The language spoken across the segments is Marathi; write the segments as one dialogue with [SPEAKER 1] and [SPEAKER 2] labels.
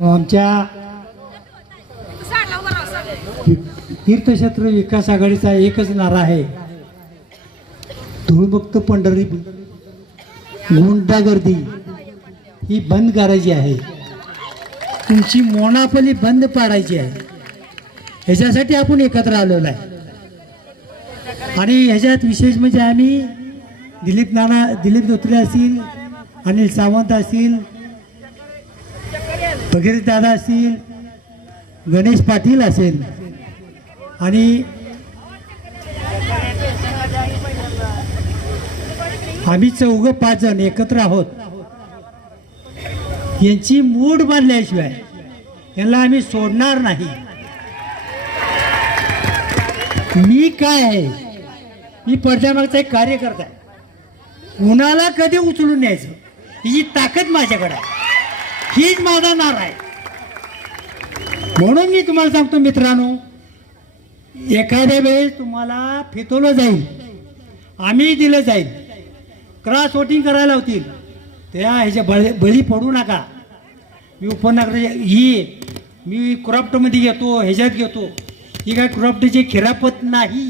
[SPEAKER 1] आमच्या तीर्थक्षेत्र विकास आघाडीचा एकच नारा आहे. धूळभक्त पंढरी गुंडागर्दी ही बंद करायची आहे. तुमची मोनापली बंद पाडायची आहे. ह्याच्यासाठी आपण एकत्र आलेलो आहे. आणि ह्याच्यात विशेष म्हणजे आम्ही दिलीप नाना दिलीप धोत्रे असतील अनिल सावंत असतील भगीरथ दादा असतील गणेश पाटील असेल आणि आम्ही चौघ पाच जण एकत्र आहोत. यांची मूड बांधल्याशिवाय यांना आम्ही सोडणार नाही. मी काय आहे? मी पडद्यामागचा एक कार्यकर्ता आहे. कुणाला कधी उचलून न्यायचं? ही ताकद माझ्याकडे आहे. हीच माझा नार आहे. म्हणून मी तुम्हाला सांगतो मित्रांनो एखाद्या वेळेस तुम्हाला फितवलं जाईल आम्ही दिलं जाईल क्रॉस वोटिंग करायला होतील त्या ह्याच्या बळी बळी पडू नका. मी उपनगर ही मी क्रॉप्टमध्ये घेतो ह्याच्यात घेतो. ही काय क्रॉप्टची खिरापत नाही.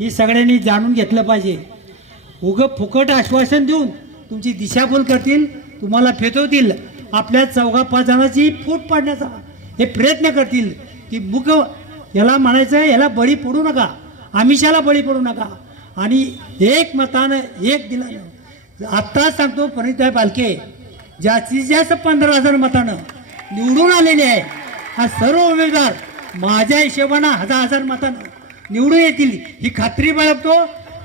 [SPEAKER 1] ही सगळ्यांनी जाणून घेतलं पाहिजे. उगं फुकट आश्वासन देऊन तुमची दिशाभूल करतील तुम्हाला फेतवतील. आपल्या चौघा पाच जणांची फूट पाडण्याचा हे प्रयत्न करतील की मुक याला म्हणायचं याला बळी पडू नका. आमिषाला बळी पडू नका. आणि एक मतानं एक दिला आत्ताच सांगतो परिताय पालके जास्तीत जास्त पंधरा हजार मतानं निवडून आलेले आहे हा सर्व उमेदवार माझ्या हिशोबानं हजार हजार मतानं निवडून येतील ही खात्री बाळगतो.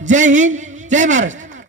[SPEAKER 1] जय हिंद जय महाराष्ट्र.